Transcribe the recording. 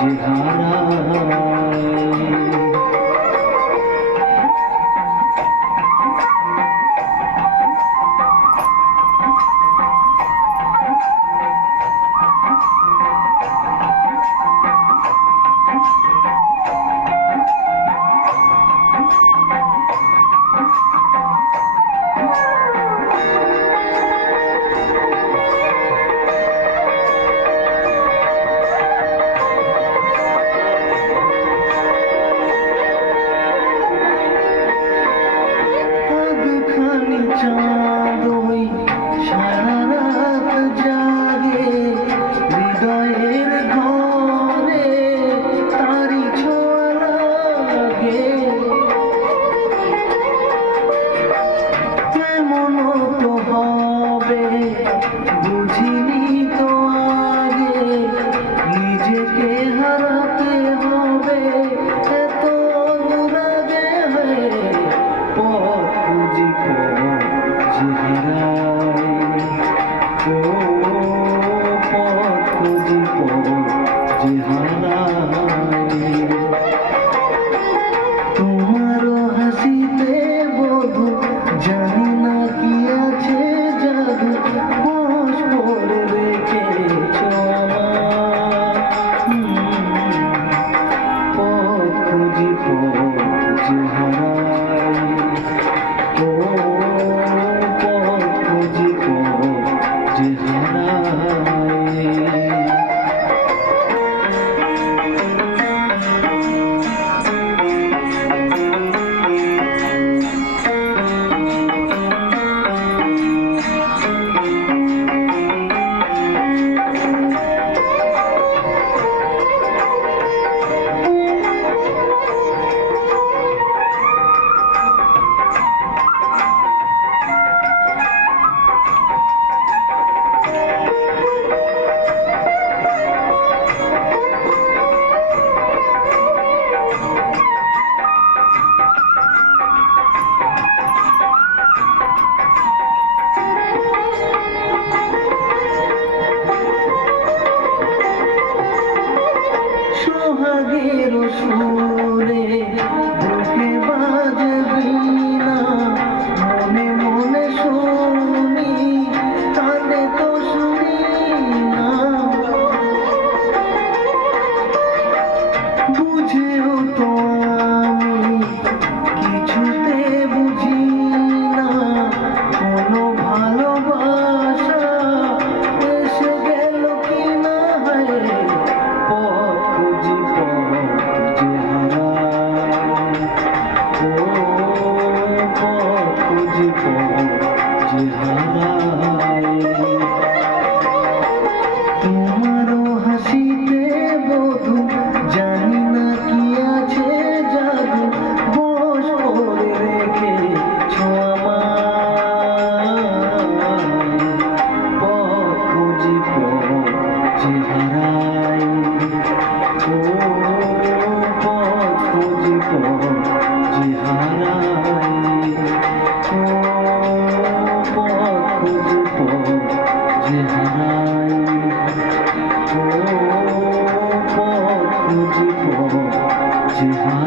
যে হারায়। চাঁদ ওই সারা রাত জাগে হৃদয়ের ঘরে, তারি ছোঁয়া লাগে। কেমন তো হবে বুঝিনি তো আগে, নিজেকে হারাতে হবে এত অনুরাগে। পথ খুঁজি যে হারায়, ও পথ খুঁজি যে হারায়। তোমারও হাসিতে বধু জানি না কি আছে জাদু, বশ করে রেখেছ আমার। পথ খুঁজি যে হারায়, ও পথ খুঁজি যে হারায়। সোহাগের সুরে বুকে বাজবি না, মনে মনে শুনি কানে তো শুনি না। বুঝেও তো আমি কিছুতে বুঝি না, কোনো ভালোবাসা এসে গেল কি না। পথ খুঁজি যে হারায়, ও পথ খুঁজি যে হারায়। তোমারও হাসিতে বধু জানি না কি আছে জাদু, বশ করে রেখেছ আমায়। পথ খুঁজি যে হারায়, ও পথ খুঁজি যে হারায়, ও পথ খুঁজি যে হারায়, ও পথ খুঁজি যে হারায়।